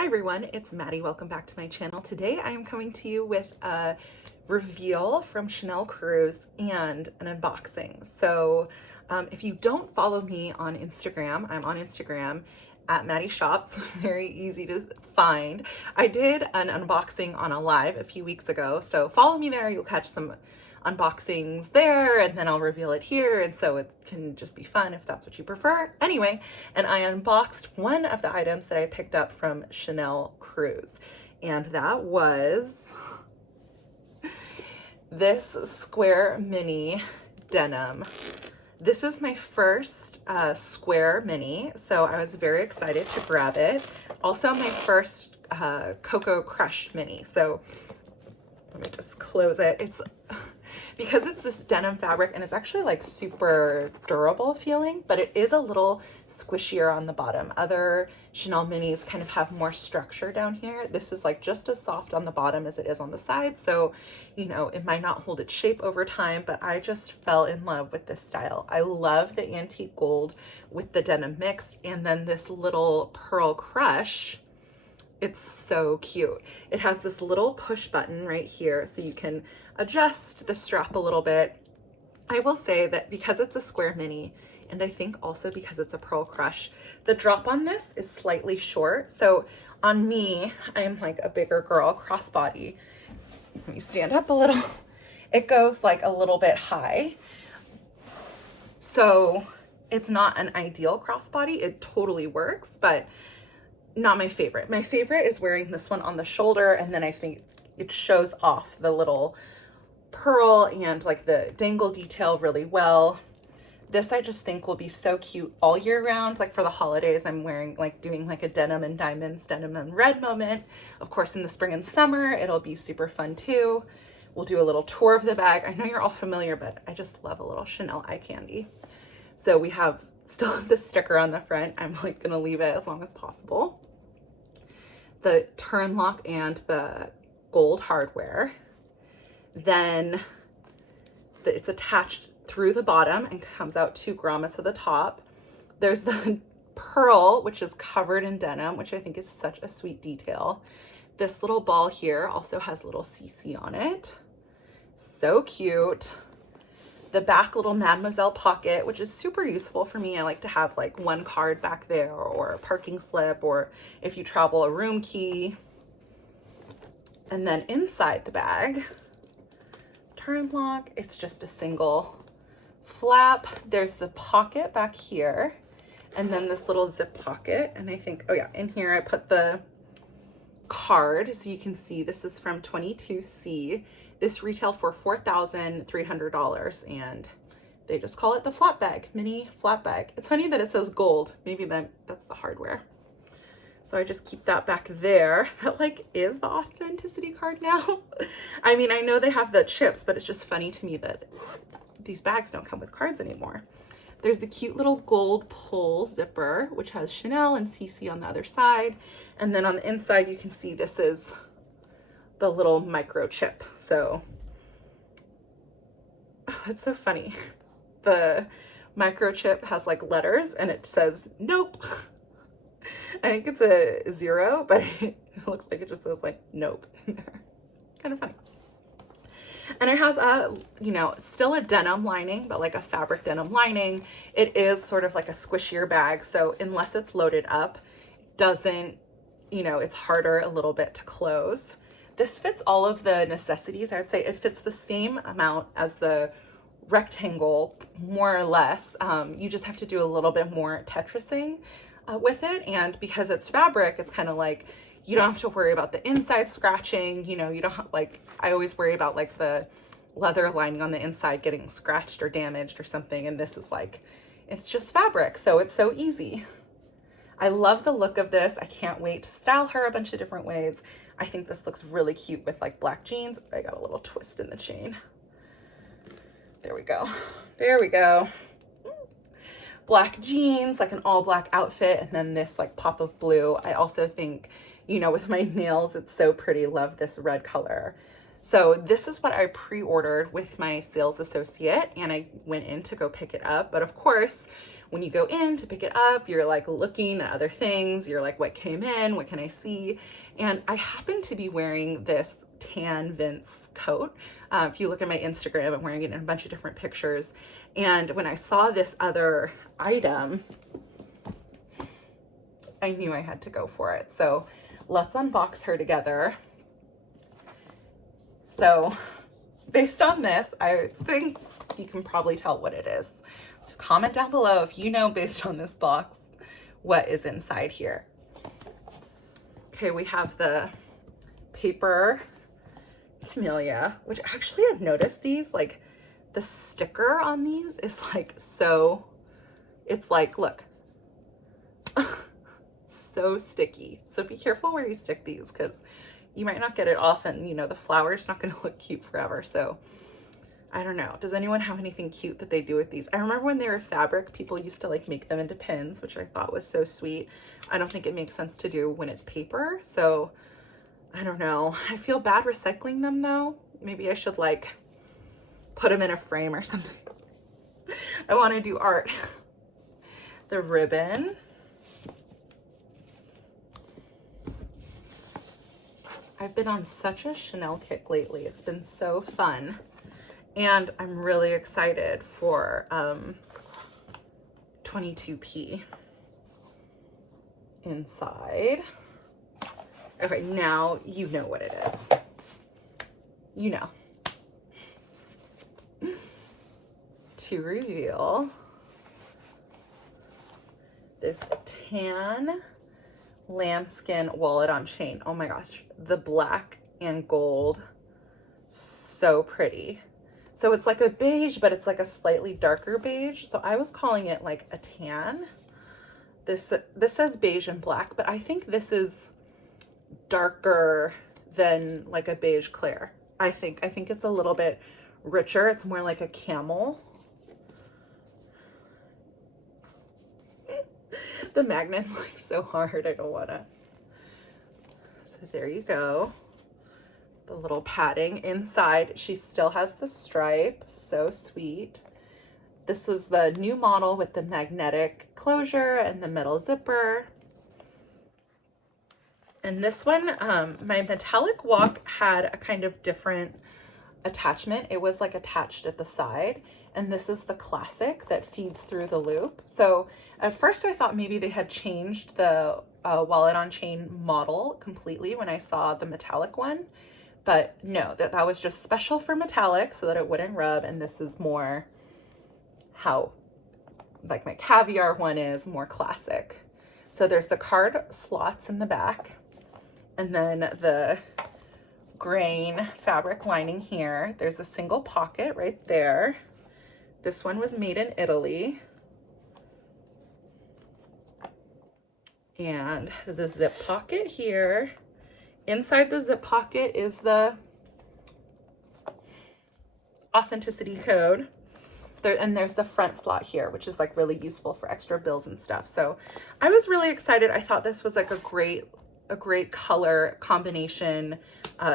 Hi everyone, it's Maddie. Welcome back to my channel. Today I am coming to you with a reveal from Chanel Cruise and an unboxing. So if you don't follow me on Instagram, I'm on Instagram at Maddie Shops, very easy to find. I did an unboxing on a live a few weeks ago, so follow me there. You'll catch some unboxings there, and then I'll reveal it here, and so it can just be fun if that's what you prefer. Anyway, and I unboxed one of the items that I picked up from Chanel Cruise, and that was this square mini denim. This is my first square mini, so I was very excited to grab it. Also my first Cocoa Crush mini, so let me just close it. It's because it's this denim fabric and it's actually like super durable feeling, but it is a little squishier on the bottom. Other Chanel minis kind of have more structure down here. This is like just as soft on the bottom as it is on the side. So, you know, it might not hold its shape over time, but I just fell in love with this style. I love the antique gold with the denim mixed, and then this little pearl crush. It's so cute. It has this little push button right here, so you can adjust the strap a little bit. I will say that because it's a square mini, and I think also because it's a pearl crush, the drop on this is slightly short. So on me, I am like a bigger girl, crossbody. Let me stand up a little. It goes like a little bit high. So it's not an ideal crossbody. It totally works, but not my favorite. My favorite is wearing this one on the shoulder, and then I think it shows off the little pearl and like the dangle detail really well. This I just think will be so cute all year round. Like for the holidays, I'm wearing like doing like a denim and diamonds, denim and red moment. Of course, in the spring and summer, it'll be super fun too. We'll do a little tour of the bag. I know you're all familiar, but I just love a little Chanel eye candy. So we have still have the sticker on the front. I'm like gonna leave it as long as possible. The turn lock and the gold hardware. Then it's attached through the bottom and comes out 2 grommets at the top. There's the pearl, which is covered in denim, which I think is such a sweet detail. This little ball here also has little CC on it. So cute. The back little Mademoiselle pocket, which is super useful for me. I like to have like one card back there, or a parking slip, or if you travel, a room key. And then inside the bag, turn lock, it's just a single flap. There's the pocket back here, and then this little zip pocket. And I think, oh yeah, in here I put the card, so you can see this is from 22C. This retailed for $4,300, and they just call it the flat bag, mini flat bag. It's funny that it says gold. Maybe that's the hardware. So I just keep that back there. That like is the authenticity card now. I mean, I know they have the chips, but it's just funny to me that these bags don't come with cards anymore. There's the cute little gold pull zipper, which has Chanel and CC on the other side. And then on the inside, you can see this is the little microchip. So it's so funny. The microchip has like letters and it says nope. I think it's a 0, but it looks like it just says like nope in there. Kind of funny. And it has a, you know, still a denim lining, but like a fabric denim lining. It is sort of like a squishier bag, so unless it's loaded up, it doesn't, you know, it's harder a little bit to close. This fits all of the necessities. I would say it fits the same amount as the rectangle, more or less. You just have to do a little bit more Tetrising with it. And because it's fabric, it's kind of like, you don't have to worry about the inside scratching. You know, you don't have, like, I always worry about like the leather lining on the inside getting scratched or damaged or something. And this is like, it's just fabric. So it's so easy. I love the look of this. I can't wait to style her a bunch of different ways. I think this looks really cute with like black jeans. I got a little twist in the chain. There we go. There we go. Black jeans, like an all black outfit, and then this like pop of blue. I also think, you know, with my nails, it's so pretty. Love this red color. So this is what I pre-ordered with my sales associate, and I went in to go pick it up. But of course, when you go in to pick it up, you're like looking at other things. You're like, what came in? What can I see? And I happen to be wearing this tan Vince coat. If you look at my Instagram, I'm wearing it in a bunch of different pictures. And when I saw this other item, I knew I had to go for it. So let's unbox her together. So based on this, I think you can probably tell what it is. So comment down below if you know, based on this box, what is inside here. Okay, we have the paper Camellia, which actually I've noticed these, like the sticker on these is like so, it's like, look, so sticky. So be careful where you stick these because you might not get it off, and you know, the flower's not going to look cute forever. So I don't know. Does anyone have anything cute that they do with these? I remember when they were fabric, people used to like make them into pins, which I thought was so sweet. I don't think it makes sense to do when it's paper. So I don't know. I feel bad recycling them though. Maybe I should like put them in a frame or something. I want to do art. The ribbon. I've been on such a Chanel kick lately. It's been so fun. And I'm really excited for 22p inside. Okay, now you know what it is. You know. To reveal this tan lambskin wallet on chain. Oh my gosh, the black and gold, so pretty. So it's like a beige, but it's like a slightly darker beige. So I was calling it like a tan. This says beige and black, but I think this is darker than like a beige clear. I think it's a little bit richer. It's more like a camel. The magnet's like so hard, I don't wanna. So there you go. The little padding inside. She still has the stripe, so sweet. This is the new model with the magnetic closure and the metal zipper. And this one, my metallic walk had a kind of different attachment. It was like attached at the side, and this is the classic that feeds through the loop. So at first I thought maybe they had changed the wallet on chain model completely when I saw the metallic one, but no, that was just special for metallic so that it wouldn't rub. And this is more how like my caviar one is, more classic. So there's the card slots in the back, and then the grain fabric lining here. There's a single pocket right there. This one was made in Italy. And the zip pocket here. Inside the zip pocket is the authenticity code. And there's the front slot here, which is like really useful for extra bills and stuff. So I was really excited. I thought this was like a great color combination,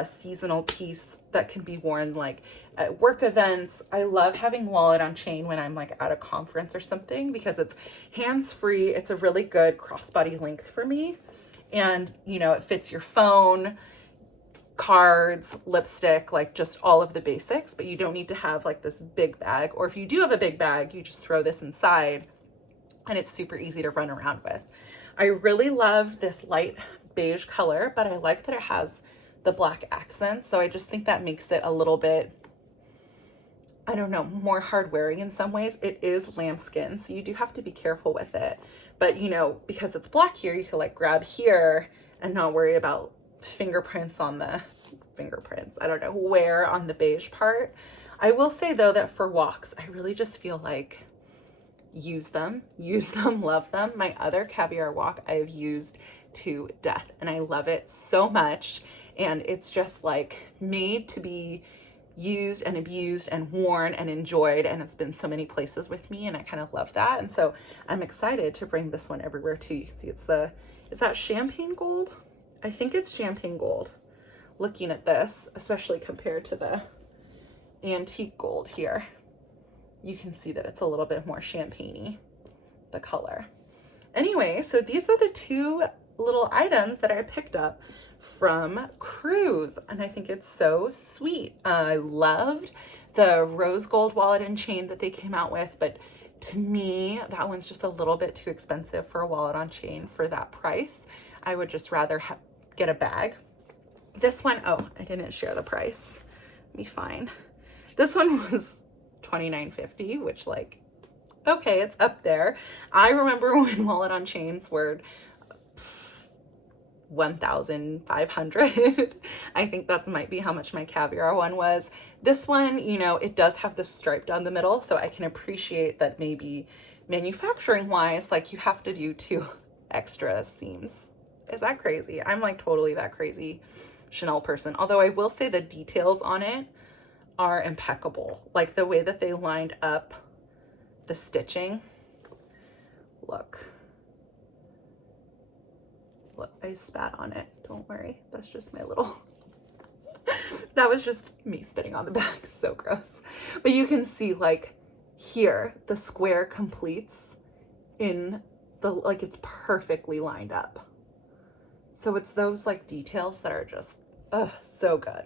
seasonal piece that can be worn like at work events. I love having wallet on chain when I'm like at a conference or something because it's hands-free. It's a really good crossbody length for me. And you know, it fits your phone, cards, lipstick, like just all of the basics, but you don't need to have like this big bag. Or if you do have a big bag, you just throw this inside and it's super easy to run around with. I really love this light beige color, but I like that it has the black accents. So I just think that makes it a little bit, I don't know, more hard wearing in some ways. It is lambskin, so you do have to be careful with it. But you know, because it's black here, you can like grab here and not worry about fingerprints on the I don't know, wear on the beige part. I will say though that for walks, I really just feel like use them, love them. My other caviar walk I've used to death and I love it so much. And it's just like made to be used and abused and worn and enjoyed, and it's been so many places with me, and I kind of love that. And so I'm excited to bring this one everywhere too. You can see is that champagne gold? I think it's champagne gold. Looking at this, especially compared to the antique gold here, you can see that it's a little bit more champagne-y. the color. Anyway, so these are the two little items that I picked up from Cruise, and I think it's so sweet. I loved the rose gold wallet and chain that they came out with, but to me, that one's just a little bit too expensive for a wallet on chain for that price. I would just rather get a bag. This one, oh, I didn't share the price. Let me find. This one was $29.50, which, like, okay, it's up there. I remember when wallet on chains were 1,500. I think that might be how much my caviar one was. This one, you know, it does have the stripe down the middle, so I can appreciate that maybe manufacturing wise, like, you have to do 2 extra seams. Is that crazy? I'm like totally that crazy Chanel person. Although I will say the details on it are impeccable. Like the way that they lined up the stitching. Look, I spat on it. Don't worry. That's just my little, that was just me spitting on the bag. So gross. But you can see, like, here, the square completes in the, like, it's perfectly lined up. So it's those, like, details that are just, so good.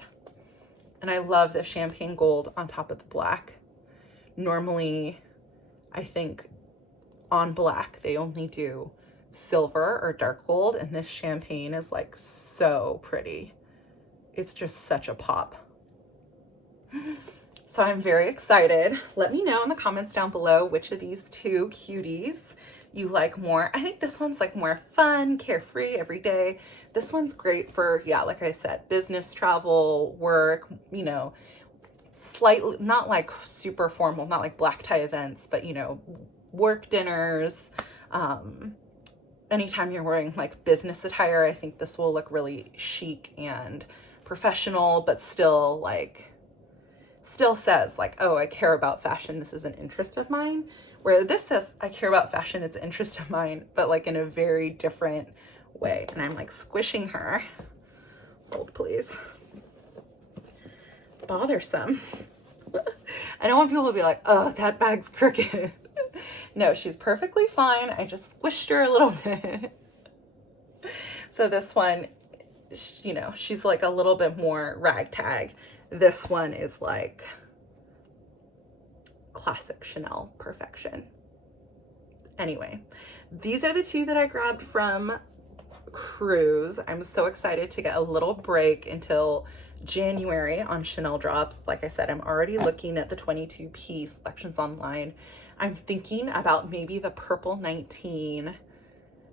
And I love the champagne gold on top of the black. Normally, I think on black, they only do silver or dark gold, and this champagne is, like, so pretty. It's just such a pop. So I'm very excited. Let me know in the comments down below which of these two cuties you like more. I think this one's like more fun, carefree, every day. This one's great for, yeah, like I said, business travel, work, you know, slightly, not like super formal, not like black tie events, but, you know, work dinners. Anytime you're wearing like business attire, I think this will look really chic and professional, but still, like, still says, like, oh, I care about fashion, this is an interest of mine. Where this says, I care about fashion, it's an interest of mine, but like in a very different way. And I'm like squishing her. Hold, please. Bothersome. I don't want people to be like, oh, that bag's crooked. No, she's perfectly fine. I just squished her a little bit. So this one, you know, she's like a little bit more ragtag. This one is like classic Chanel perfection. Anyway, these are the two that I grabbed from Cruise. I'm so excited to get a little break until January on Chanel drops. Like I said, I'm already looking at the 22-piece selections online. I'm thinking about maybe the purple 19.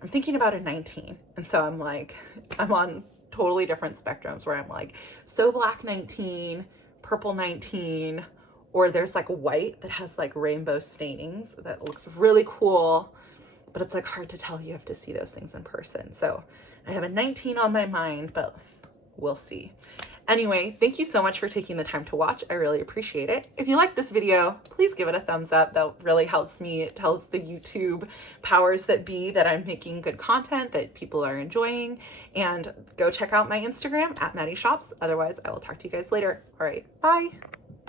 I'm thinking about a 19. And so I'm like, I'm on totally different spectrums where I'm like, so black 19, purple 19, or there's like white that has like rainbow stainings that looks really cool, but it's like hard to tell. You have to see those things in person. So I have a 19 on my mind, but we'll see. Anyway, thank you so much for taking the time to watch. I really appreciate it. If you like this video, please give it a thumbs up. That really helps me. It tells the YouTube powers that be that I'm making good content, that people are enjoying. And go check out my Instagram at Maddie Shops. Otherwise, I will talk to you guys later. All right, bye.